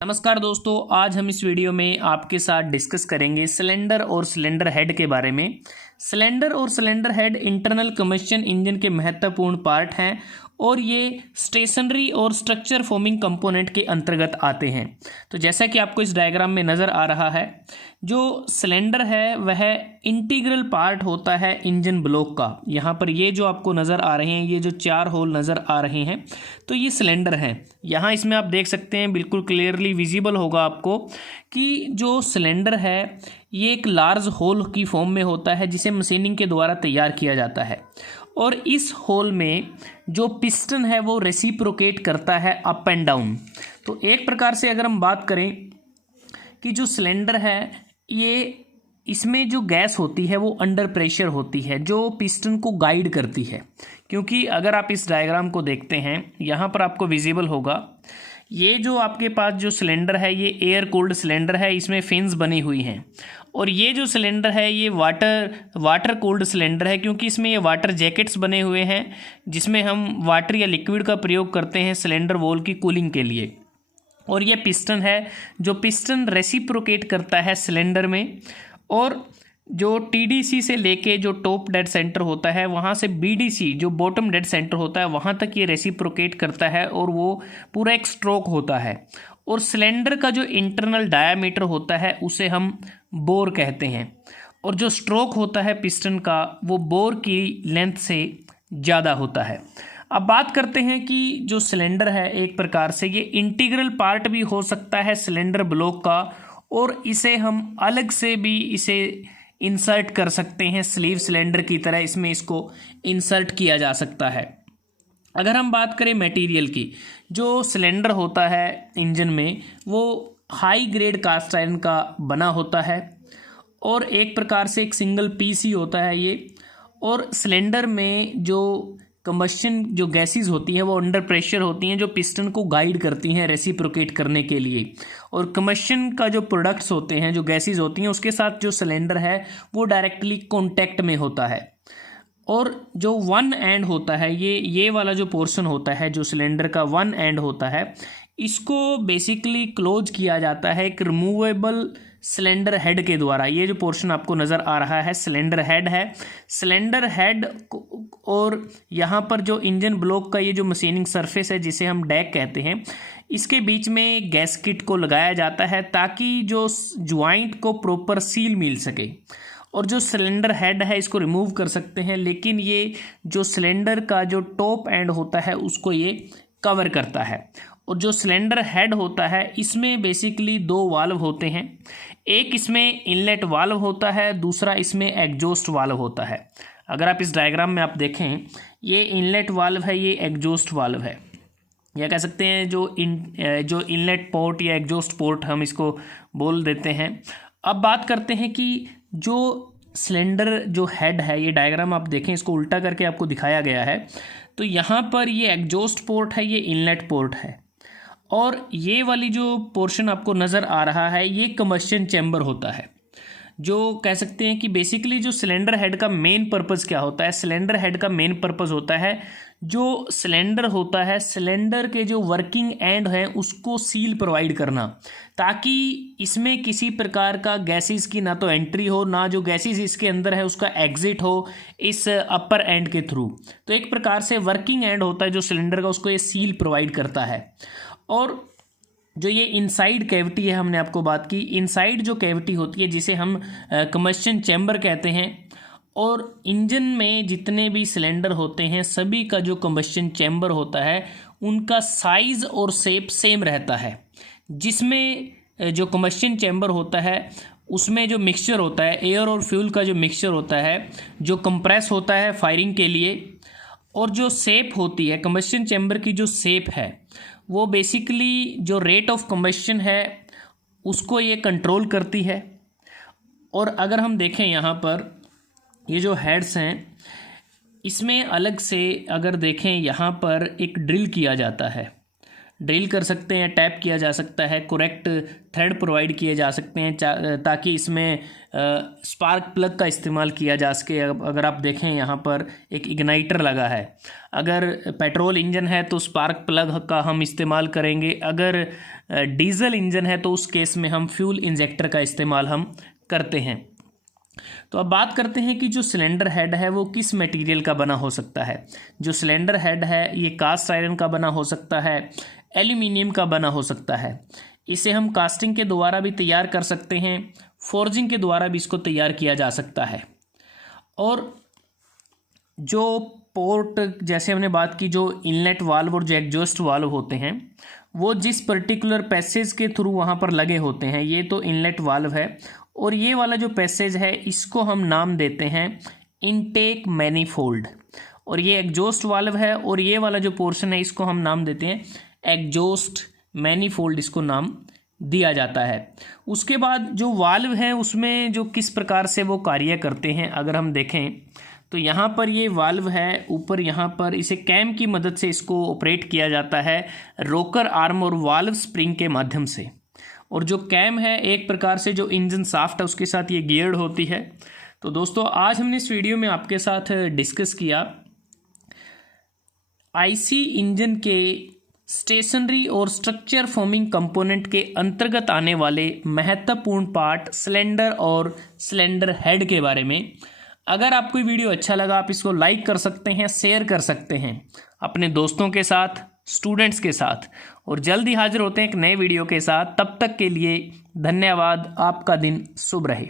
नमस्कार दोस्तों, आज हम इस वीडियो में आपके साथ डिस्कस करेंगे सिलेंडर और सिलेंडर हेड के बारे में। सिलेंडर और cylinder head internal combustion engine के महत्वपूर्ण पार्ट हैं और ये स्टेशनरी और स्ट्रक्चर फॉर्मिंग कंपोनेंट के अंतर्गत आते हैं। तो जैसा कि आपको इस डायग्राम में नज़र आ रहा है, जो सिलेंडर है वह इंटीग्रल पार्ट होता है इंजन ब्लॉक का। यहाँ पर ये जो आपको नज़र आ रहे हैं, ये जो 4 होल नज़र आ रहे हैं, तो ये सिलेंडर हैं। यहाँ इसमें आप देख सकते हैं, बिल्कुल क्लियरली विजिबल होगा आपको कि जो सिलेंडर है ये एक लार्ज होल की फॉर्म में होता है जिसे मशीनिंग के द्वारा तैयार किया जाता है। और इस होल में जो पिस्टन है वो रेसिप्रोकेट करता है अप एंड डाउन। तो एक प्रकार से अगर हम बात करें कि जो सिलेंडर है ये इसमें जो गैस होती है वो अंडर प्रेशर होती है जो पिस्टन को गाइड करती है। क्योंकि अगर आप इस डायग्राम को देखते हैं, यहाँ पर आपको विजिबल होगा, ये जो आपके पास जो सिलेंडर है ये एयर कूल्ड सिलेंडर है, इसमें फिन्स बनी हुई हैं। और ये जो सिलेंडर है ये वाटर कूल्ड सिलेंडर है, क्योंकि इसमें ये वाटर जैकेट्स बने हुए हैं जिसमें हम वाटर या लिक्विड का प्रयोग करते हैं सिलेंडर वॉल की कूलिंग के लिए। और ये पिस्टन है, जो पिस्टन रेसिप्रोकेट करता है सिलेंडर में। और जो टीडीसी से लेके जो टॉप डेड सेंटर होता है वहाँ से बीडीसी जो बॉटम डेड सेंटर होता है वहाँ तक ये रेसिप्रोकेट करता है और वो पूरा एक स्ट्रोक होता है। और सिलेंडर का जो इंटरनल डायामीटर होता है उसे हम बोर कहते हैं, और जो स्ट्रोक होता है पिस्टन का वो बोर की लेंथ से ज़्यादा होता है। अब बात करते हैं कि जो सिलेंडर है एक प्रकार से ये इंटीग्रल पार्ट भी हो सकता है सिलेंडर ब्लॉक का, और इसे हम अलग से भी इसे इंसर्ट कर सकते हैं स्लीव सिलेंडर की तरह, इसमें इसको इंसर्ट किया जा सकता है। अगर हम बात करें मटेरियल की, जो सिलेंडर होता है इंजन में वो हाई ग्रेड कास्ट आयरन का बना होता है और एक प्रकार से एक सिंगल पीस ही होता है ये। और सिलेंडर में जो कंबशन जो गैसेस होती हैं वो अंडर प्रेशर होती हैं जो पिस्टन को गाइड करती हैं रेसिप्रोकेट करने के लिए। और कंबशन का जो प्रोडक्ट्स होते हैं, जो गैसेस होती हैं, उसके साथ जो सिलेंडर है वो डायरेक्टली कांटेक्ट में होता है। और जो वन एंड होता है ये वाला जो पोर्शन होता है जो सिलेंडर का वन एंड होता है, इसको बेसिकली क्लोज किया जाता है एक रिमूवेबल सिलेंडर हेड के द्वारा। ये जो पोर्शन आपको नज़र आ रहा है सिलेंडर हेड है। सिलेंडर हेड और यहाँ पर जो इंजन ब्लॉक का ये जो मशीनिंग सरफेस है जिसे हम डैक कहते हैं, इसके बीच में गैस्केट को लगाया जाता है ताकि जो ज्वाइंट को प्रॉपर सील मिल सके। और जो सिलेंडर हेड है इसको रिमूव कर सकते हैं, लेकिन ये जो सिलेंडर का जो टॉप एंड होता है उसको ये कवर करता है। और जो सिलेंडर हेड होता है इसमें बेसिकली 2 वाल्व होते हैं, एक इसमें इनलेट वाल्व होता है, दूसरा इसमें एग्जॉस्ट वाल्व होता है। अगर आप इस डायग्राम में आप देखें, ये इनलेट वाल्व है, ये एग्जॉस्ट वाल्व है, या कह सकते हैं जो इनलेट पोर्ट या एग्जॉस्ट पोर्ट हम इसको बोल देते हैं। अब बात करते हैं कि जो सिलेंडर जो हेड है, ये डायग्राम आप देखें, इसको उल्टा करके आपको दिखाया गया है। तो यहाँ पर ये एग्जॉस्ट पोर्ट है, ये इनलेट पोर्ट है, और ये वाली जो पोर्शन आपको नज़र आ रहा है ये कंबशन चैम्बर होता है। जो कह सकते हैं कि बेसिकली जो सिलेंडर हेड का मेन पर्पज़ क्या होता है, सिलेंडर हेड का मेन पर्पज़ होता है जो सिलेंडर होता है, सिलेंडर के जो वर्किंग एंड हैं उसको सील प्रोवाइड करना, ताकि इसमें किसी प्रकार का गैसेस की ना तो एंट्री हो, ना जो गैसेस इसके अंदर है उसका एग्जिट हो इस अपर एंड के थ्रू। तो एक प्रकार से वर्किंग एंड होता है जो सिलेंडर का, उसको ये सील प्रोवाइड करता है। और जो ये इनसाइड कैविटी है, हमने आपको बात की, इनसाइड जो कैविटी होती है जिसे हम कंबशन चैम्बर कहते हैं, और इंजन में जितने भी सिलेंडर होते हैं सभी का जो कंबशन चैम्बर होता है उनका साइज़ और शेप सेम रहता है। जिसमें जो कंबशन चैम्बर होता है उसमें जो मिक्सचर होता है, एयर और फ्यूल का जो मिक्सचर होता है, जो कंप्रेस होता है फायरिंग के लिए, और जो शेप होती है कंबशन चैम्बर की, जो शेप है वो बेसिकली जो रेट ऑफ कंबशन है उसको ये कंट्रोल करती है। और अगर हम देखें यहाँ पर ये जो हेड्स हैं इसमें अलग से अगर देखें, यहाँ पर एक ड्रिल किया जाता है। ड्रिल कर सकते हैं, टैप किया जा सकता है, करेक्ट थ्रेड प्रोवाइड किए जा सकते हैं ताकि इसमें स्पार्क प्लग का इस्तेमाल किया जा सके। अगर आप देखें यहाँ पर एक इग्नाइटर लगा है, अगर पेट्रोल इंजन है तो स्पार्क प्लग का हम इस्तेमाल करेंगे, अगर डीजल इंजन है तो उस केस में हम फ्यूल इंजेक्टर का इस्तेमाल हम करते हैं। तो अब बात करते हैं कि जो सिलेंडर हेड है वो किस मटेरियल का बना हो सकता है। जो सिलेंडर हेड है ये कास्ट आयरन का बना हो सकता है, एल्यूमिनियम का बना हो सकता है। इसे हम कास्टिंग के द्वारा भी तैयार कर सकते हैं, फोर्जिंग के द्वारा भी इसको तैयार किया जा सकता है। और जो पोर्ट, जैसे हमने बात की, जो इनलेट वाल्व और जो एग्जॉस्ट वाल्व होते हैं वो जिस पर्टिकुलर पैसेज के थ्रू वहाँ पर लगे होते हैं, ये तो इनलेट वाल्व है, और ये वाला जो पैसेज है इसको हम नाम देते हैं इनटेक मैनीफोल्ड, और ये एग्जॉस्ट वाल्व है, और ये वाला जो पोर्शन है इसको हम नाम देते हैं एग्जॉस्ट मैनीफोल्ड, इसको नाम दिया जाता है। उसके बाद जो वाल्व है उसमें जो किस प्रकार से वो कार्य करते हैं अगर हम देखें तो यहाँ पर ये वाल्व है, ऊपर यहाँ पर इसे कैम की मदद से इसको ऑपरेट किया जाता है रोकर आर्म और वाल्व स्प्रिंग के माध्यम से। और जो कैम है एक प्रकार से जो इंजन शाफ्ट है उसके साथ ये गियर्ड होती है। तो दोस्तों आज हमने इस वीडियो में आपके साथ डिस्कस किया आईसी इंजन के स्टेशनरी और स्ट्रक्चर फॉर्मिंग कंपोनेंट के अंतर्गत आने वाले महत्वपूर्ण पार्ट सिलेंडर और सिलेंडर हेड के बारे में। अगर आपको ये वीडियो अच्छा लगा आप इसको लाइक कर सकते हैं, शेयर कर सकते हैं अपने दोस्तों के साथ, स्टूडेंट्स के साथ, और जल्द ही हाजिर होते हैं एक नए वीडियो के साथ। तब तक के लिए धन्यवाद। आपका दिन शुभ रहे।